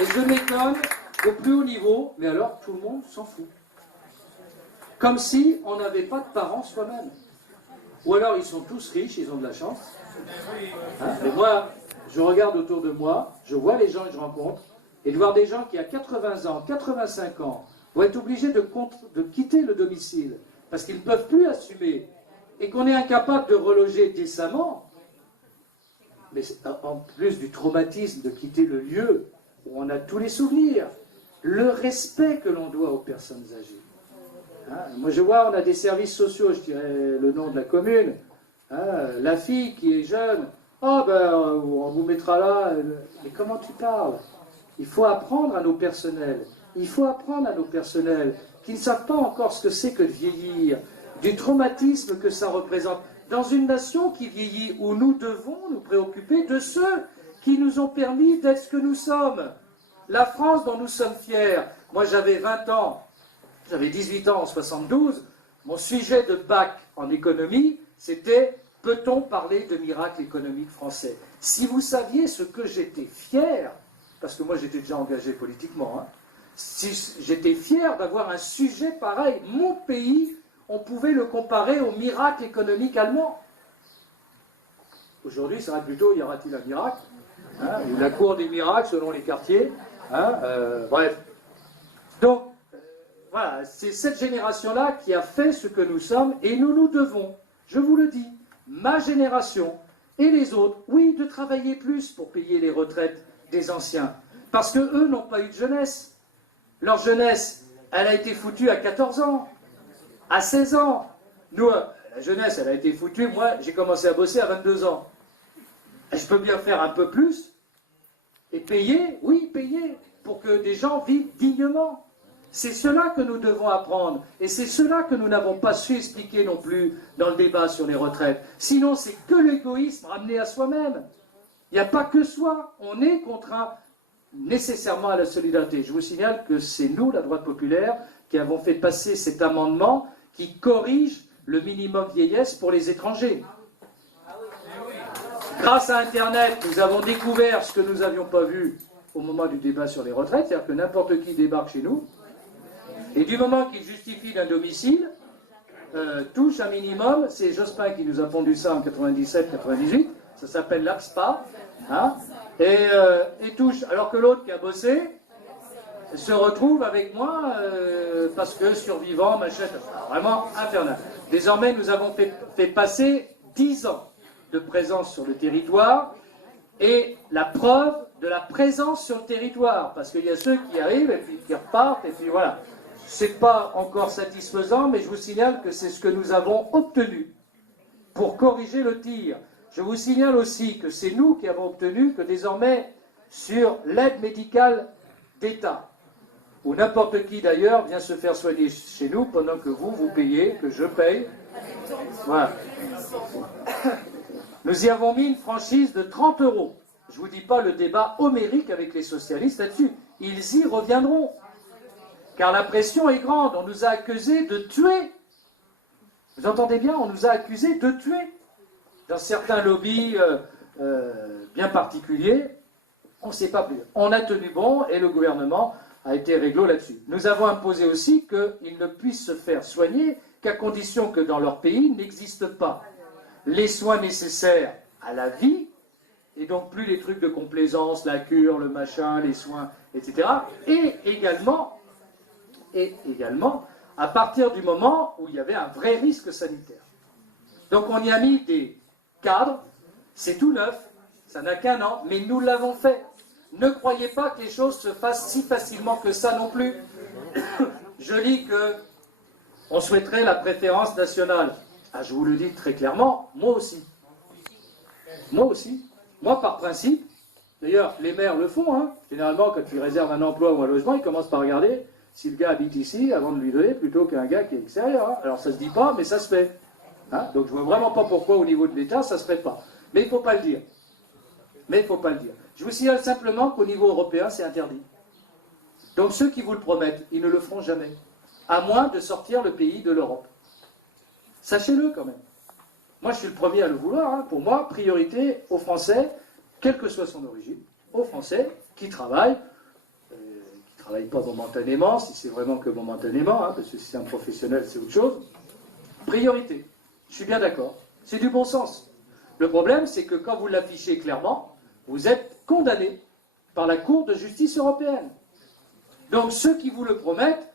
Et je m'étonne au plus haut niveau, mais alors tout le monde s'en fout. Comme si on n'avait pas de parents soi-même. Ou alors ils sont tous riches, ils ont de la chance. Hein, mais moi, je regarde autour de moi, je vois les gens que je rencontre, et de voir des gens qui à 80 ans, 85 ans, vont être obligés de quitter le domicile, parce qu'ils ne peuvent plus assumer, et qu'on est incapable de reloger décemment, mais en plus du traumatisme de quitter le lieu où on a tous les souvenirs, le respect que l'on doit aux personnes âgées. Hein, moi je vois, on a des services sociaux, je dirais le nom de la commune, hein, la fille qui est jeune, oh ben on vous mettra là, mais comment tu parles? Il faut apprendre à nos personnels, il faut apprendre à nos personnels qui ne savent pas encore ce que c'est que de vieillir, du traumatisme que ça représente. Dans une nation qui vieillit, où nous devons nous préoccuper de ceux qui nous ont permis d'être ce que nous sommes. La France dont nous sommes fiers. Moi j'avais 20 ans, j'avais 18 ans en 72, mon sujet de bac en économie, c'était « Peut-on parler de miracle économique français ?» Si vous saviez ce que j'étais fier, parce que moi j'étais déjà engagé politiquement, hein, si j'étais fier d'avoir un sujet pareil, mon pays, on pouvait le comparer au miracle économique allemand. Aujourd'hui, ça va plutôt, y aura-t-il un miracle, hein, ou la cour des miracles selon les quartiers, hein, bref. Donc, voilà, c'est cette génération-là qui a fait ce que nous sommes, et nous nous devons, je vous le dis, ma génération et les autres, oui, de travailler plus pour payer les retraites des anciens, parce qu'eux n'ont pas eu de jeunesse. Leur jeunesse, elle a été foutue à 14 ans, à 16 ans. Nous, la jeunesse, elle a été foutue, moi, j'ai commencé à bosser à 22 ans. Et je peux bien faire un peu plus, et payer, oui, payer, pour que des gens vivent dignement. C'est cela que nous devons apprendre, et c'est cela que nous n'avons pas su expliquer non plus dans le débat sur les retraites. Sinon, c'est que l'égoïsme ramené à soi-même. Il n'y a pas que soi, on est contraint nécessairement à la solidarité. Je vous signale que c'est nous, la droite populaire, qui avons fait passer cet amendement qui corrige le minimum vieillesse pour les étrangers. Grâce à Internet, nous avons découvert ce que nous n'avions pas vu au moment du débat sur les retraites, c'est-à-dire que n'importe qui débarque chez nous, et du moment qu'il justifie d'un domicile, touche un minimum, c'est Jospin qui nous a pondu ça en 97-98, ça s'appelle l'APSPA, hein, et touche, alors que l'autre qui a bossé se retrouve avec moi parce que survivant, machin, vraiment infernal. Désormais, nous avons fait passer 10 ans de présence sur le territoire et la preuve de la présence sur le territoire, parce qu'il y a ceux qui arrivent et puis qui repartent, et puis voilà. C'est pas encore satisfaisant, mais je vous signale que c'est ce que nous avons obtenu pour corriger le tir. Je vous signale aussi que c'est nous qui avons obtenu que désormais, sur l'aide médicale d'État, où n'importe qui d'ailleurs vient se faire soigner chez nous pendant que vous payez, que je paye. Voilà. Nous y avons mis une franchise de 30 €. Je ne vous dis pas le débat homérique avec les socialistes là-dessus. Ils y reviendront. Car la pression est grande. On nous a accusés de tuer. Vous entendez bien? On nous a accusés de tuer. Dans certains lobbies bien particuliers, on ne sait pas plus. On a tenu bon et le gouvernement a été réglo là-dessus. Nous avons imposé aussi qu'ils ne puissent se faire soigner qu'à condition que dans leur pays n'existent pas les soins nécessaires à la vie, et donc plus les trucs de complaisance, la cure, le machin, les soins, etc. Et également, à partir du moment où il y avait un vrai risque sanitaire. Donc on y a mis des cadres, c'est tout neuf, ça n'a qu'un an, mais nous l'avons fait. Ne croyez pas que les choses se fassent si facilement que ça non plus. Je lis que on souhaiterait la préférence nationale. Ah, je vous le dis très clairement, moi aussi. Moi aussi. Moi, par principe, d'ailleurs, les maires le font, hein. Généralement, quand ils réservent un emploi ou un logement, ils commencent par regarder si le gars habite ici avant de lui donner, plutôt qu'un gars qui est extérieur. Hein. Alors, ça se dit pas, mais ça se fait. Hein. Donc, je vois vraiment pas pourquoi, au niveau de l'État, ça se fait pas. Mais il ne faut pas le dire. Je vous signale simplement qu'au niveau européen, c'est interdit. Donc, ceux qui vous le promettent, ils ne le feront jamais. À moins de sortir le pays de l'Europe. Sachez-le quand même. Moi, je suis le premier à le vouloir. Hein. Pour moi, priorité aux Français, quelle que soit son origine, aux Français qui travaillent travaille pas momentanément, si c'est vraiment que momentanément, hein, parce que si c'est un professionnel, c'est autre chose. Priorité. Je suis bien d'accord. C'est du bon sens. Le problème, c'est que quand vous l'affichez clairement, vous êtes condamné par la Cour de justice européenne. Donc ceux qui vous le promettent,